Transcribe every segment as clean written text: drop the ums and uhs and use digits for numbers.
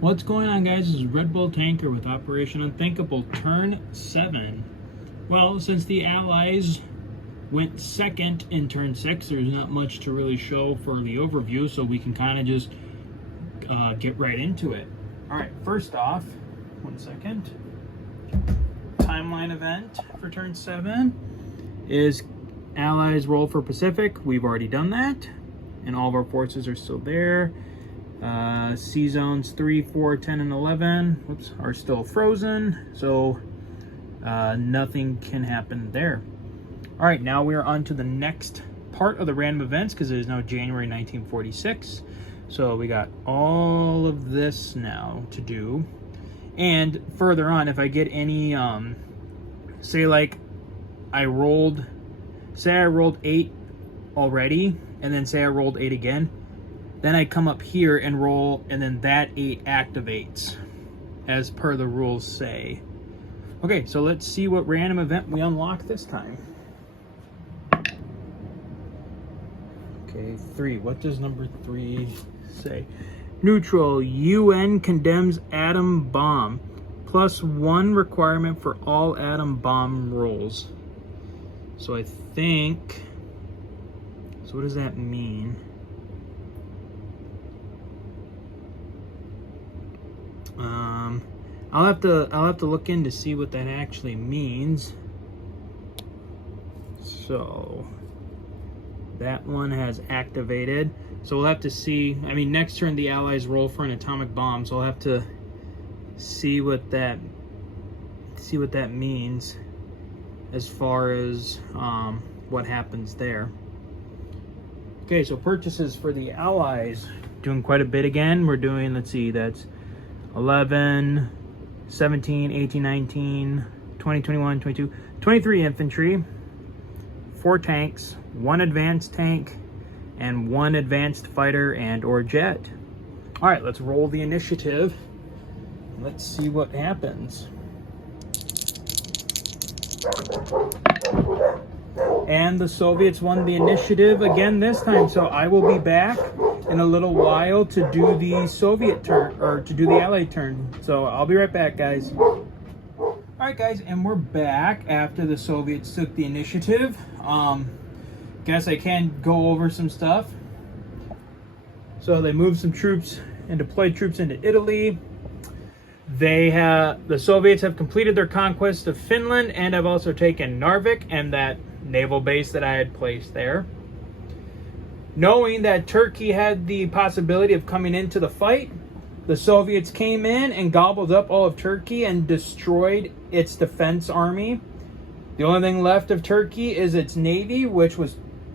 What's going on, guys? This is Red Bull Tanker with Operation Unthinkable, turn 7. Well, since the Allies went second in turn 6, there's not much to really show for the overview, so we can kind of just get right into it. Alright, first off, 1 second. Timeline event for turn 7 is Allies roll for Pacific. We've already done that, and all of our forces are still there. C zones 3, 4, 10, and 11 are still frozen, so nothing can happen there. All right, now we are on to the next part of the random events, because it is now January 1946. So we got all of this now to do. And further on, if I get any, say like I rolled 8 already, and then say I rolled 8 again, then I come up here and roll, and then that 8 activates, as per the rules say. Okay, so let's see what random event we unlock this time. Okay, 3. What does number 3 say? Neutral. UN condemns atom bomb. +1 requirement for all atom bomb rolls. So I think... So what does that mean? I'll have to look in to see what that actually means. So that one has activated. So we'll have to see. I mean, next turn the Allies roll for an atomic bomb, so I'll have to see what that means as far as what happens there. Okay, so purchases for the Allies, doing quite a bit again. We're doing, let's see, that's 11, 17, 18, 19, 20, 21, 22, 23 infantry, 4 tanks, 1 advanced tank, and 1 advanced fighter and or jet. All right, let's roll the initiative. Let's see what happens. And the Soviets won the initiative again this time, so I will be back in a little while to do the Soviet turn, or to do the Allied turn. So I'll be right back, guys. All right, guys, and we're back after the Soviets took the initiative. Guess I can go over some stuff. So they moved some troops and deployed troops into Italy. The Soviets have completed their conquest of Finland and have also taken Narvik and that naval base that I had placed there. Knowing that Turkey had the possibility of coming into the fight, the Soviets came in and gobbled up all of Turkey and destroyed its defense army. The only thing left of Turkey is its navy, which was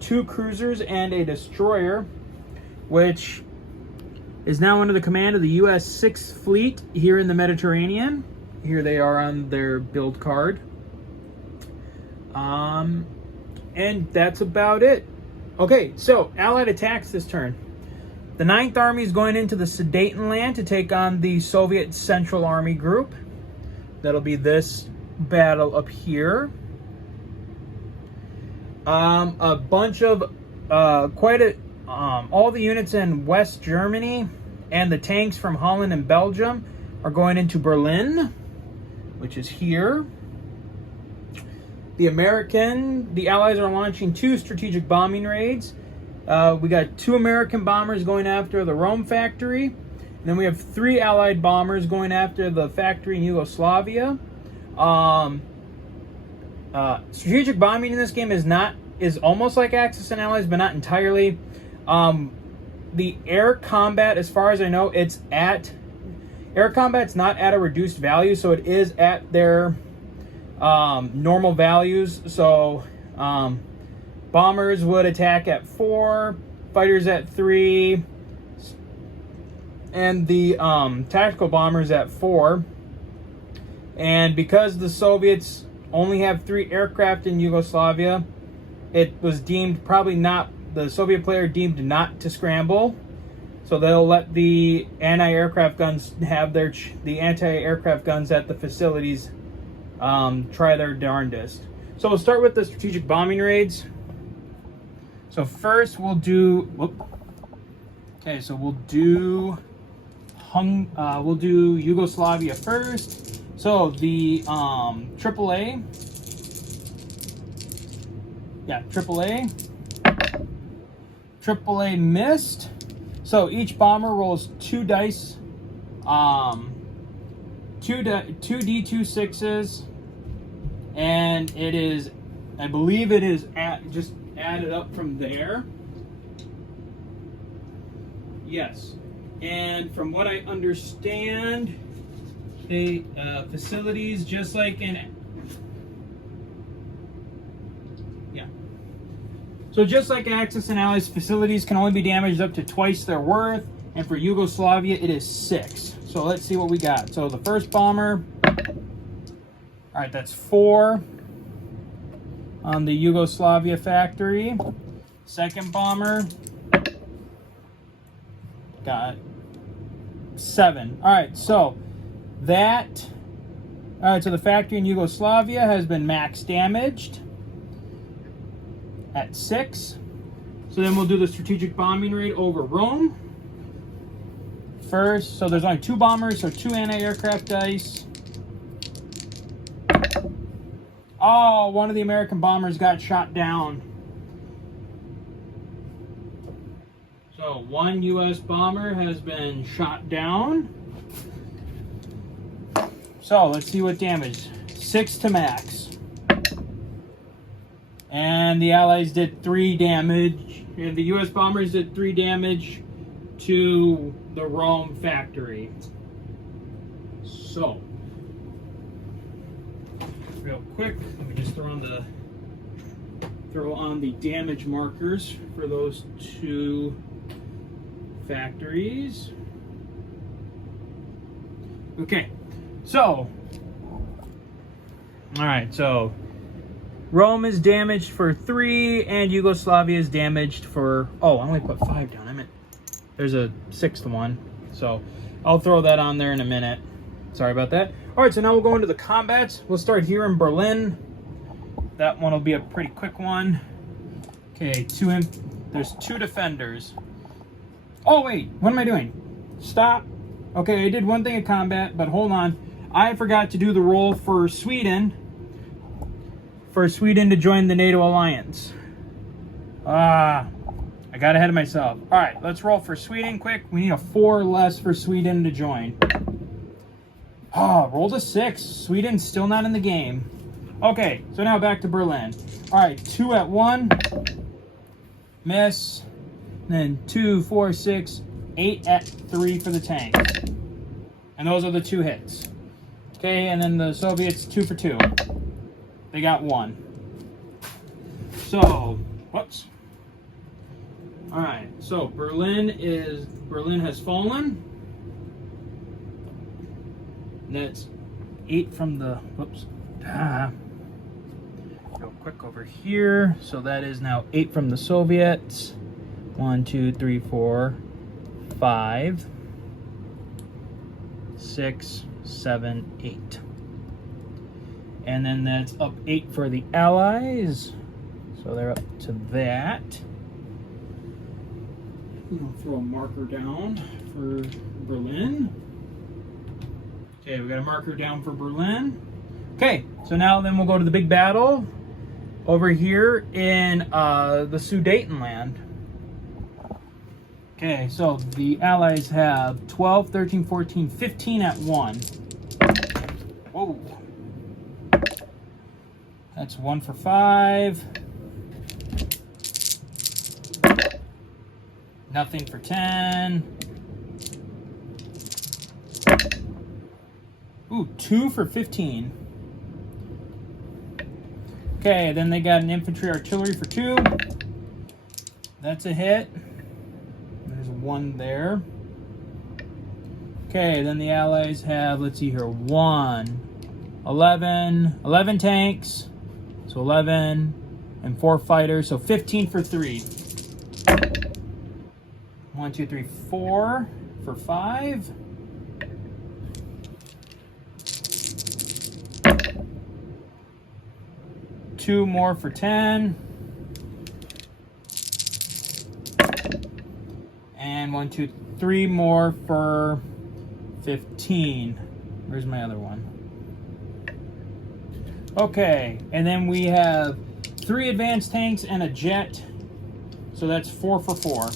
2 cruisers and a destroyer, which is now under the command of the U.S. 6th Fleet here in the Mediterranean. Here they are on their build card. And that's about it. Okay, so Allied attacks this turn. The 9th Army is going into the Sudetenland to take on the Soviet Central Army Group. That'll be this battle up here. A bunch of, all the units in West Germany and the tanks from Holland and Belgium are going into Berlin, which is here. The Allies are launching 2 strategic bombing raids. We got 2 American bombers going after the Rome factory. And then we have 3 Allied bombers going after the factory in Yugoslavia. Strategic bombing in this game is almost like Axis and Allies, but not entirely. The air combat, as far as I know, air combat's not at a reduced value, so it is at their normal values. So bombers would attack at 4, fighters at 3, and the tactical bombers at 4. And because the Soviets only have 3 aircraft in Yugoslavia, it was deemed the Soviet player deemed not to scramble, so they'll let the anti-aircraft guns have the anti-aircraft guns at the facilities try their darndest. So we'll start with the strategic bombing raids. So first we'll do we'll do Yugoslavia first. So the AAA. Yeah, AAA missed. So each bomber rolls 2 dice, 2 D2 sixes, and it is, I believe it is just added up from there. Yes, and from what I understand, the facilities, just like in, yeah. So just like Axis and Allies, facilities can only be damaged up to twice their worth, and for Yugoslavia, it is 6. So let's see what we got. So the first bomber, all right, that's 4 on the Yugoslavia factory. Second bomber got 7. All right, so that, all right, so the factory in Yugoslavia has been max damaged at 6. So then we'll do the strategic bombing raid over Rome first. So there's only 2 bombers, so 2 anti-aircraft dice. Oh, one of the American bombers got shot down. So 1 U.S. bomber has been shot down. So let's see what damage. 6 to max. And the Allies did 3 damage. And the U.S. bombers did 3 damage to the Rome factory. So, real quick, let me just throw on the damage markers for those 2 factories. Okay, so, all right, so Rome is damaged for 3, and Yugoslavia is damaged for, oh, I only put 5 down. I meant there's a 6th one, so I'll throw that on there in a minute. Sorry about that. All right, so now we'll go into the combats. We'll start here in Berlin. That one will be a pretty quick one. Okay, there's 2 defenders. Oh, wait, what am I doing? Stop. Okay, I did one thing in combat, but hold on. I forgot to do the roll for Sweden. For Sweden to join the NATO alliance. I got ahead of myself. All right, let's roll for Sweden quick. We need a 4 less for Sweden to join. Oh, rolled a 6. Sweden's still not in the game. Okay, so now back to Berlin. All right, 2 at 1. Miss. Then 2, 4, 6, 8 at 3 for the tank. And those are the 2 hits. Okay, and then the Soviets 2 for 2. They got 1. So, whoops. All right, so Berlin has fallen. That's 8 from the, whoops. Go quick over here. So that is now 8 from the Soviets. 1, 2, 3, 4, 5, 6, 7, 8. And then that's up 8 for the Allies. So they're up to that. We're going to throw a marker down for Berlin. Okay, we got a marker down for Berlin. Okay, so now then we'll go to the big battle over here in the Sudetenland. Okay, so the Allies have 12, 13, 14, 15 at 1. Whoa. That's 1 for 5. Nothing for 10. Ooh, 2 for 15. Okay, then they got an infantry artillery for 2. That's a hit. There's 1 there. Okay, then the Allies have, let's see here, 11 tanks. So 11 and 4 fighters, so 15 for 3. 1, 2, 3, 4 for 5. Two more for 10. And 1, 2, 3 more for 15. Where's my other one? Okay, and then we have 3 advanced tanks and a jet. So that's 4 for 4.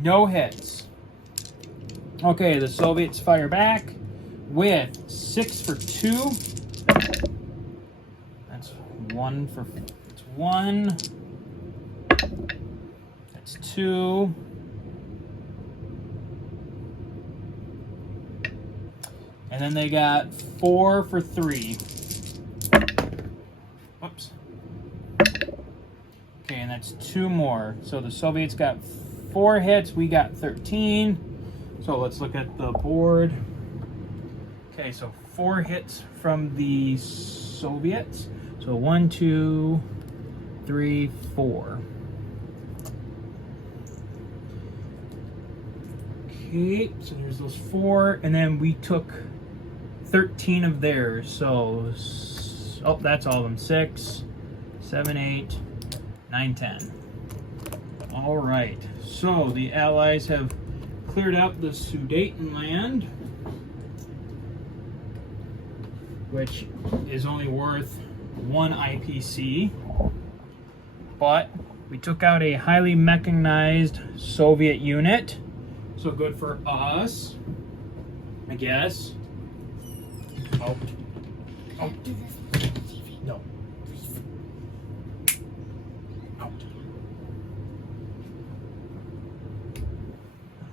No hits. Okay, the Soviets fire back with 6 for 2. That's 1 for... It's 1. That's 2. And then they got 4 for 3. Whoops. Okay, and that's 2 more. So the Soviets got 4 hits, we got 13. So let's look at the board. Okay, so 4 hits from the Soviets. So 1, 2, 3, 4. Okay, so there's those 4, and then we took 13 of theirs. So, oh, that's all of them. 6, 7, 8, 9, 10. All right, so the Allies have cleared out the Sudetenland, which is only worth 1 IPC, but we took out a highly mechanized Soviet unit, so good for us, I guess. Oh. Oh. No.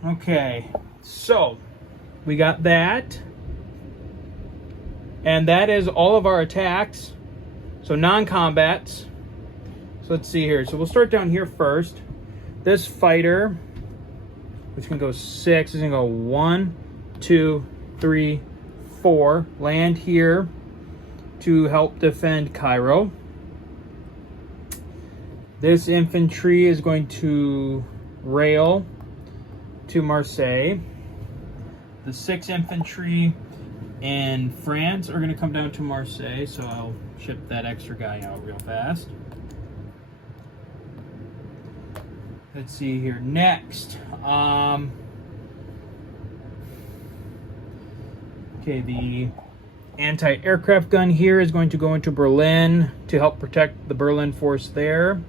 Okay, so we got that, and that is all of our attacks, so non-combats. So let's see here. So we'll start down here first. This fighter, which can go 6, is gonna go 1, 2, 3, 4. Land here to help defend Cairo. This infantry is going to rail to Marseille. The 6 infantry in France are going to come down to Marseille, so I'll ship that extra guy out real fast. Let's see here. Next, okay, the anti-aircraft gun here is going to go into Berlin to help protect the Berlin force there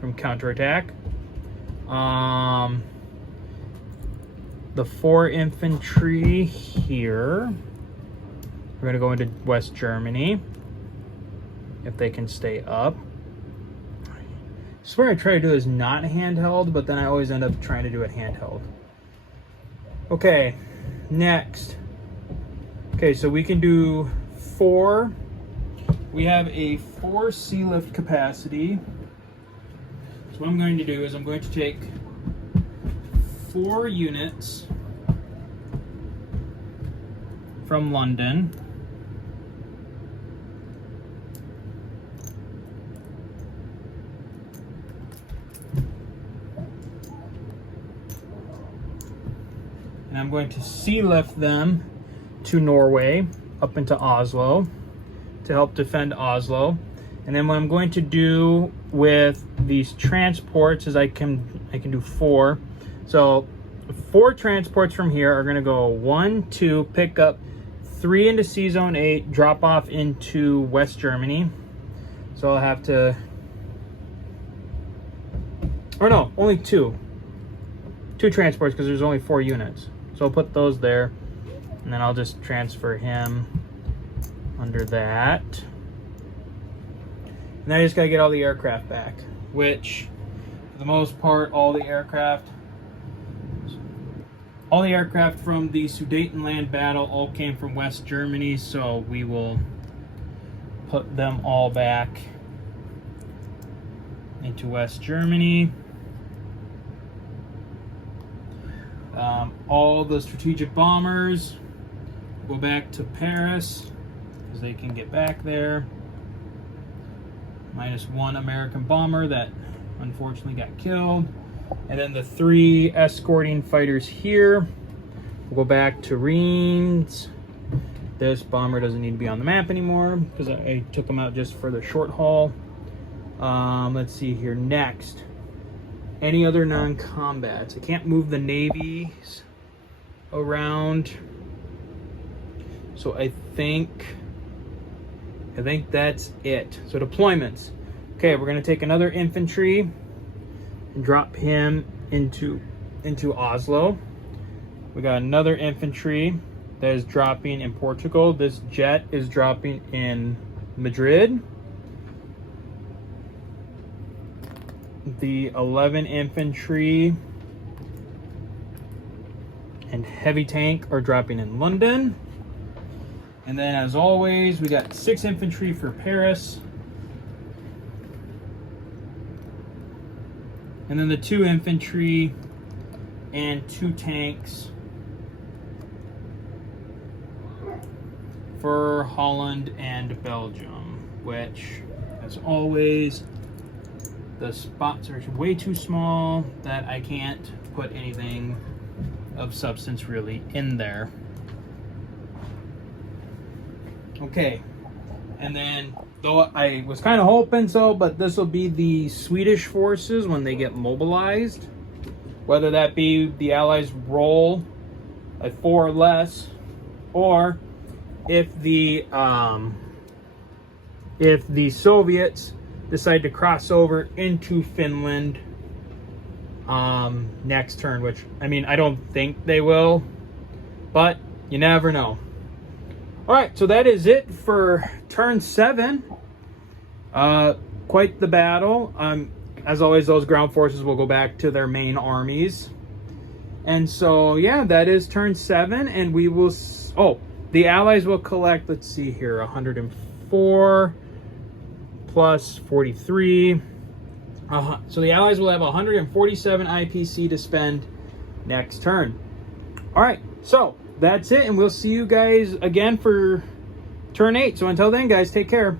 from counterattack. The 4 infantry here, we're going to go into West Germany, if they can stay up. I swear I try to do this not handheld, but then I always end up trying to do it handheld. Okay, next. Okay, so we can do 4. We have a 4 sea lift capacity. So what I'm going to do is I'm going to take 4 units from London. And I'm going to sea lift them to Norway, up into Oslo, to help defend Oslo. And then what I'm going to do with these transports is I can do 4. So 4 transports from here are going to go 1, 2, pick up 3 into Sea Zone 8, drop off into West Germany. So I'll have to, or no, only 2 transports because there's only 4 units. So I'll put those there, and then I'll just transfer him under that. And then I just gotta get all the aircraft back, which for the most part, all the aircraft from the Sudetenland battle all came from West Germany, so we will put them all back into West Germany. All the strategic bombers go back to Paris because they can get back there. -1 American bomber that unfortunately got killed. And then the 3 escorting fighters here will go back to Reims. This bomber doesn't need to be on the map anymore because I took him out just for the short haul. Let's see here. Next, any other non-combats. I can't move the navies around. So I think that's it. So deployments. Okay, we're gonna take another infantry and drop him into Oslo. We got another infantry that is dropping in Portugal. This jet is dropping in Madrid. The 11 infantry and heavy tank are dropping in London. And then, as always, we got 6 infantry for Paris. And then the 2 infantry and 2 tanks for Holland and Belgium, which, as always, the spots are way too small that I can't put anything of substance really in there. Okay, and then, though I was kind of hoping so, but this will be the Swedish forces when they get mobilized, whether that be the Allies roll at 4 or less, or if the Soviets decide to cross over into Finland next turn, which, I mean, I don't think they will, but you never know. All right, so that is it for turn 7. Quite the battle. As always, those ground forces will go back to their main armies. And so, yeah, that is turn 7, and we will... the Allies will collect, let's see here, 104 plus 43. So the Allies will have 147 IPC to spend next turn. All right, so that's it, and we'll see you guys again for turn 8. So until then, guys, take care.